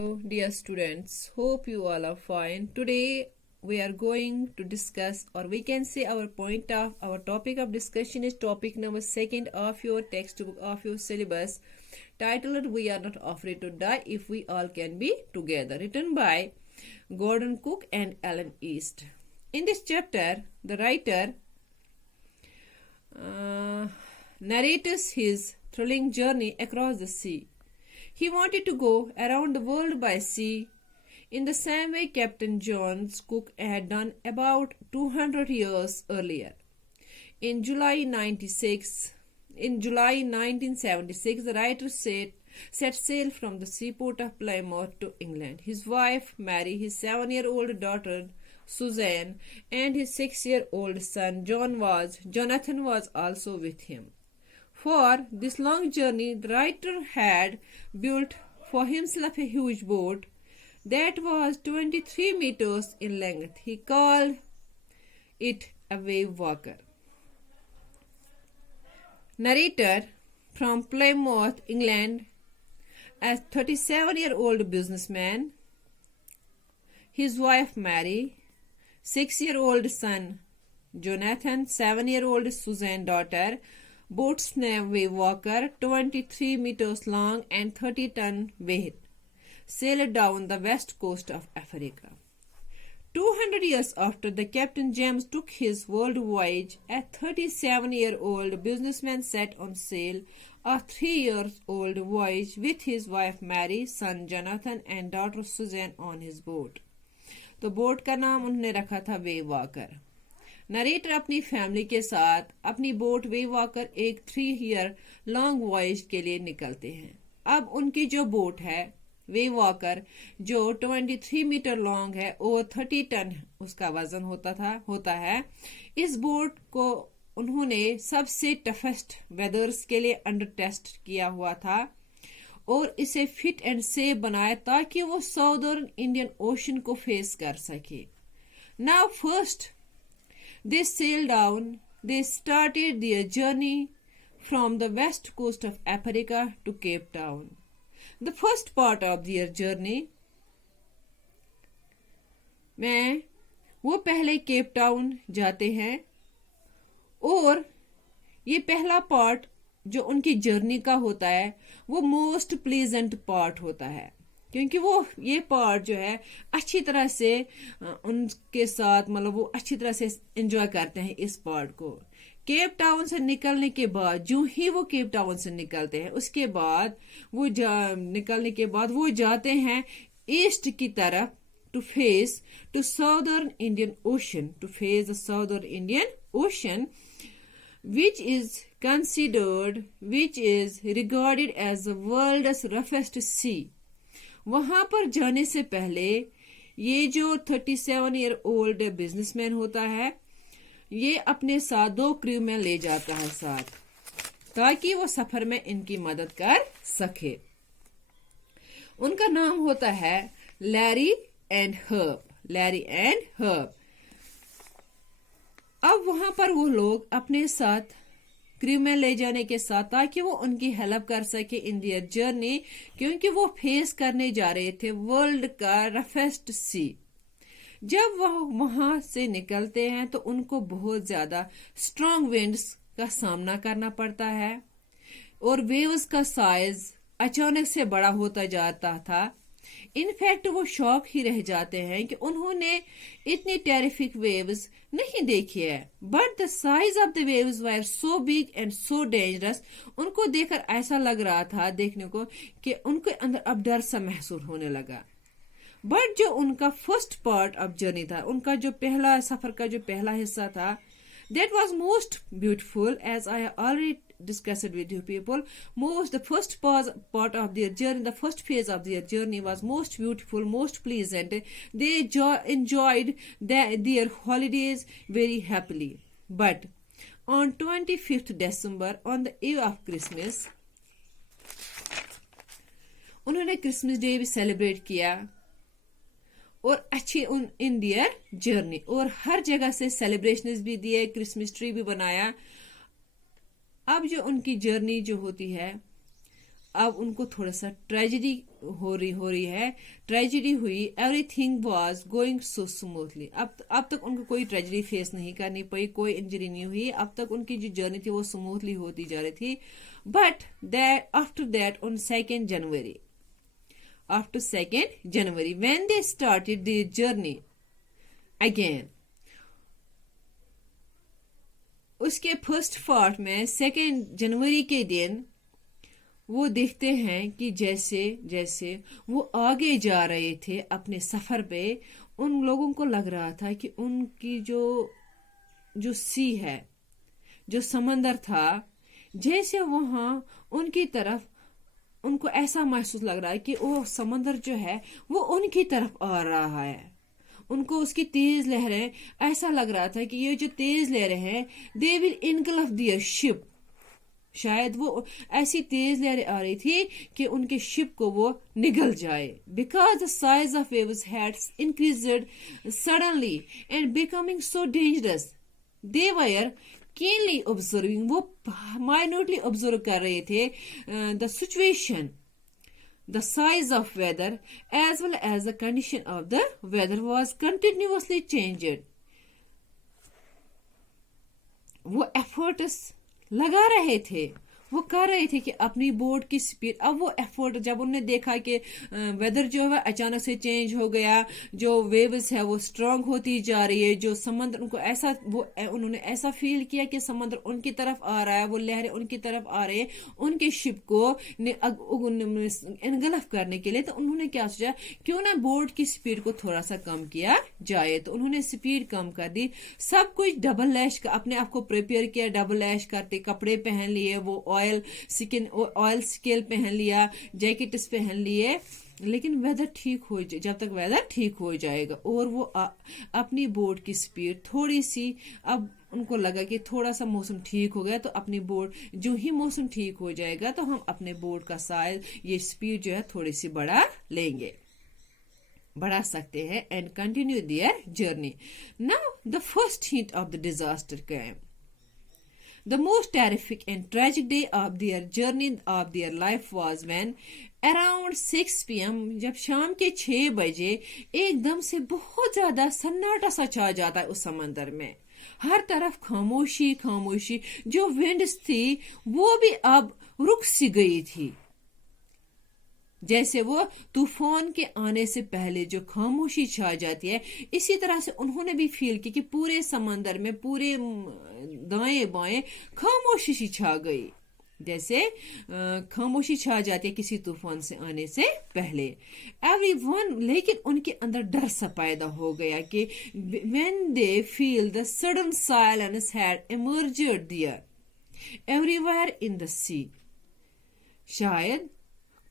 Hello, dear students. Hope you all are fine. Today we are going to discuss, or we can say our topic of discussion is topic number 2 of your textbook of your syllabus, titled "We Are Not Afraid to Die If We All Can Be Together," written by Gordon Cook and Alan East. In this chapter, the writer narrates his thrilling journey across the sea. He wanted to go around the world by sea in the same way Captain John Cook had done about 200 years earlier. In July 1976, the writer set sail from the seaport of Plymouth to England. His wife Mary, his 7-year-old daughter Suzanne, and his 6-year-old son Jonathan was also with him. For this long journey, the writer had built for himself a huge boat that was 23 meters in length. He called it a wave walker. Narrator from Plymouth, England, a 37-year-old businessman, his wife Mary, 6-year-old son Jonathan, 7-year-old Suzanne daughter, boatswain wave walker, 23 meters long and 30-ton weight, sailed down the west coast of Africa. 200 years after the Captain James took his world voyage, a 37-year-old businessman set on sail a 3-year-old voyage with his wife Mary, son Jonathan and daughter Suzanne on his boat. तो boat का नाम उन्होंने रखा था wave walker. Narrator अपनी family के साथ अपनी बोट वेव वॉकर एक 3-year लॉन्ग वॉयज के लिए निकलते हैं. अब उनकी जो बोट है वेव वॉकर, जो 23 मीटर लॉन्ग है और 30 टन उसका वजन होता है, इस बोट को उन्होंने सबसे टफेस्ट वेदर्स के लिए अंडर टेस्ट किया हुआ था और इसे फिट एंड सेफ बनाया ताकि वो साउदर्न इंडियन ओशन को फेस कर सके. Now first they sailed down. They started their journey from the west coast of Africa to Cape Town. The first part of their journey में वो पहले Cape Town जाते हैं और ये पहला पार्ट जो उनकी जर्नी का होता है वो मोस्ट प्लीजेंट पार्ट होता है, क्योंकि वो ये पार्ट जो है अच्छी तरह से उनके साथ मतलब वो अच्छी तरह से एंजॉय करते हैं इस पार्ट को. केप टाउन से निकलने के बाद जो ही वो केप टाउन से निकलते हैं उसके बाद निकलने के बाद वो जाते हैं ईस्ट की तरफ to face southern Indian Ocean, to face the southern Indian Ocean which is regarded as the world's roughest sea. वहां पर जाने से पहले ये जो 37-year-old बिजनेसमैन होता है ये अपने साथ 2 क्रू में ले जाता है साथ ताकि वो सफर में इनकी मदद कर सके. उनका नाम होता है लैरी एंड हर्ब. अब वहां पर वो लोग अपने साथ क्रू में ले जाने के साथ ताकि वो उनकी हेल्प कर सके इन दियर जर्नी, क्योंकि वो फेस करने जा रहे थे वर्ल्ड का रफेस्ट सी. जब वो वहां से निकलते हैं तो उनको बहुत ज्यादा स्ट्रॉन्ग विंड्स का सामना करना पड़ता है और वेव्स का साइज अचानक से बड़ा होता जाता था. इनफैक्ट वो शॉक ही रह जाते हैं कि उन्होंने इतनी टेरिफिक वेव्स नहीं देखी है. But the size of the waves were so big and so dangerous. उनको देखकर ऐसा लग रहा था देखने को कि उनके अंदर अब डर सा महसूस होने लगा. बट जो उनका फर्स्ट पार्ट ऑफ जर्नी था, उनका जो पहला सफर का जो पहला हिस्सा था, that was most beautiful, as I already discussed with you people. The first part of their journey, the first phase of their journey was most beautiful, most pleasant. They enjoyed their holidays very happily. But on 25th December, on the eve of Christmas, उन्होंने Christmas day भी celebrate किया और अच्छी इन दियर journey और हर जगह से celebrations भी दिए, क्रिसमस ट्री भी बनाया. अब जो उनकी जर्नी जो होती है अब उनको थोड़ा सा ट्रेजेडी हो रही है, ट्रेजेडी हुई, everything was going so smoothly. अब तक उनको कोई ट्रेजेडी फेस नहीं करनी पड़ी, कोई इंजरी नहीं हुई, अब तक उनकी जो जर्नी थी वो स्मूथली होती जा रही थी. But that after that on 2nd January, after 2nd January when they started their journey again, उसके फर्स्ट पार्ट में 2nd जनवरी के दिन वो देखते हैं कि जैसे जैसे वो आगे जा रहे थे अपने सफर पे, उन लोगों को लग रहा था कि उनकी जो सी है, जो समंदर था, जैसे वहां उनकी तरफ, उनको ऐसा महसूस लग रहा है कि वो समंदर जो है वो उनकी तरफ आ रहा है. उनको उसकी तेज लहरें, ऐसा लग रहा था कि ये जो तेज लहरें हैं, दे विल इनकलफ दियर शिप. शायद वो ऐसी तेज लहरें आ रही थी कि उनके शिप को वो निगल जाए. Because the size of waves had increased suddenly and becoming so dangerous, they were keenly observing, वो minutely observe कर रहे थे the situation, the size of weather as well as the condition of the weather was continuously changed. वो efforts लगा रहे थे, वो कर रहे थे कि अपनी बोट की स्पीड, अब वो एफर्ट, जब उन्होंने देखा कि वेदर जो है अचानक से चेंज हो गया, जो वेव्स है वो स्ट्रांग होती जा रही है, जो समंदर उनको ऐसा, वो उन्होंने ऐसा फील किया कि समंदर उनकी तरफ आ रहा है, वो लहरें उनकी तरफ आ रही है उनके शिप को इनगल्फ करने के लिए. तो उन्होंने क्या सोचा, क्यों ना बोट की स्पीड को थोड़ा सा कम किया जाए. तो उन्होंने स्पीड कम कर दी, सब कुछ डबल लैश, अपने आप को प्रिपेयर किया, डबल लैश करते, कपड़े पहन लिए, वो ऑयल स्केल पहन लिया, जैकेट्स पहन लिए. लेकिन वेदर ठीक हो, जब तक वेदर ठीक हो जाएगा, और वो अपनी बोट की स्पीड थोड़ी सी, अब उनको लगा कि थोड़ा सा मौसम ठीक हो गया, तो अपनी बोट, जो ही मौसम ठीक हो जाएगा तो हम अपने बोट का साइज, ये स्पीड जो है थोड़ी सी बढ़ा लेंगे, बढ़ा सकते हैं. And continue their journey. Now the first hint of the disaster came. The most terrific and tragic day of their journey of their life was when around 6 p.m. जब शाम के 6 बजे एकदम से बहुत ज्यादा सन्नाटा सा छा जाता है उस समंदर में. हर तरफ खामोशी खामोशी, जो विंड्स थी वो भी अब रुक सी गई थी, जैसे वो तूफान के आने से पहले जो खामोशी छा जाती है. इसी तरह से उन्होंने भी फील की कि पूरे समंदर में, पूरे दाएं बाएं खामोशी सी छा गई, जैसे खामोशी छा जाती है किसी तूफान से आने से पहले. एवरीवन, लेकिन उनके अंदर डर सा पैदा हो गया कि when they feel the sudden silence had emerged there everywhere in the sea, शायद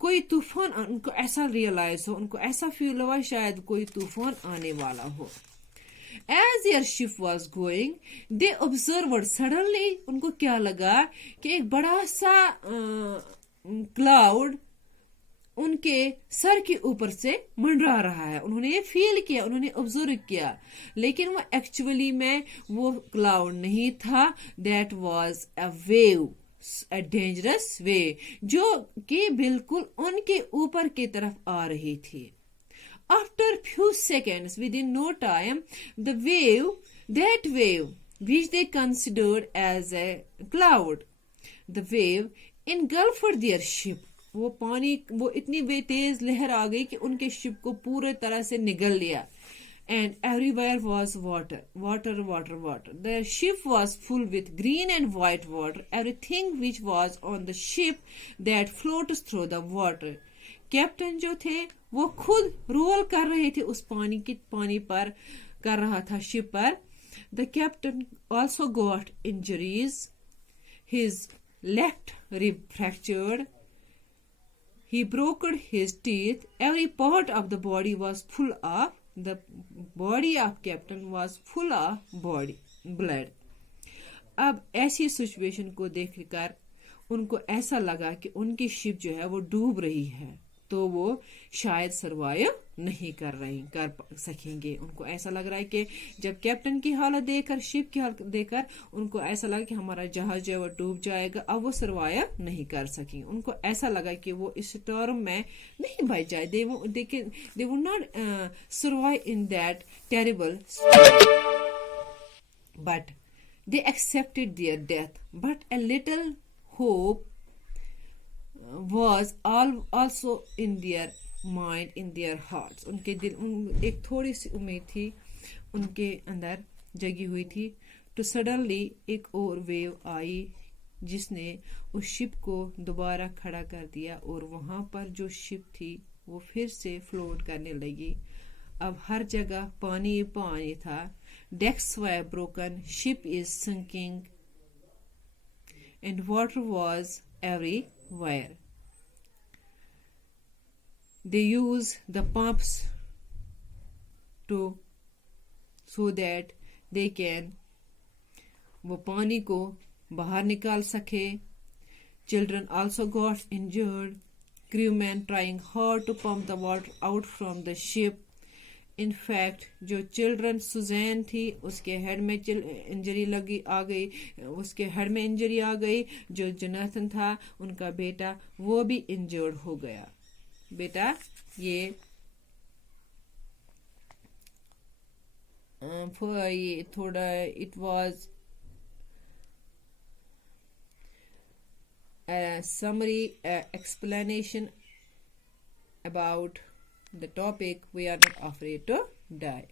कोई तूफान, उनको ऐसा रियलाइज हो, उनको ऐसा फील हुआ शायद कोई तूफान आने वाला हो. As their ship was going, they observed suddenly, उनको क्या लगा कि एक बड़ा सा क्लाउड उनके सर के ऊपर से मंडरा रहा है. उन्होंने ये फील किया, उन्होंने ऑब्जर्व किया, लेकिन वो एक्चुअली में वो क्लाउड नहीं था. That was a wave, a dangerous way, जो कि बिल्कुल उनके ऊपर की तरफ आ रही थी. After few seconds, within no time, that wave, which they considered as a cloud, the wave engulfed their ship. वो पानी, वो इतनी तेज लहर आ गई कि उनके शिप को पूरे तरह से निगल लिया. And everywhere was water, water, water, water. The ship was full with green and white water, everything which was on the ship that floats through the water. Captain जो थे वो खुद रोल कर रहे थे उस पानी पर कर रहा था शिप पर. The captain also got injuries. His left rib fractured. He broke his teeth. Every part of the body was full of, the body of captain was full of blood. अब ऐसी सिचुएशन को देखकर उनको ऐसा लगा कि उनकी शिप जो है वो डूब रही है. تو وہ شاید سروائیو نہیں کر سکیں گے. ان کو ایسا لگ رہا ہے کہ جب کیپٹن کی حالت دیکھ کر, شپ کی حالت دیکھ کر ان کو ایسا لگا کہ ہمارا جہاز جو ہے وہ ڈوب جائے گا, اب وہ سروائیو نہیں کر سکیں. ان کو ایسا لگا کہ وہ اس اسٹارم میں نہیں بچ جائے. they would not survive in that terrible storm. But they accepted their death. But a little hope was also in their mind, in their hearts. ان کے دل ایک تھوڑی سی امید تھی ان کے اندر جگی ہوئی تھی. تو سڈنلی ایک اور ویو آئی جس نے اس شپ کو دوبارہ کھڑا کر دیا, اور وہاں پر جو شپ تھی وہ پھر سے فلوٹ کرنے لگی. اب ہر جگہ پانی پانی تھا. Decks were broken, ship is sinking, and water was everywhere. They use the pumps so that they can وہ پانی کو باہر نکال سکے. Children also got injured. Crewmen trying hard to pump the water out from the ship. In fact, جو children Suzanne تھی اس کے head میں انجری آ گئی, اس کے ہیڈ میں انجری آ گئی. جو جوناتھن تھا ان کا بیٹا وہ بھی انجرڈ ہو گیا. بیٹا یہ تھوڑا it was summary explanation about the topic we are not afraid to die.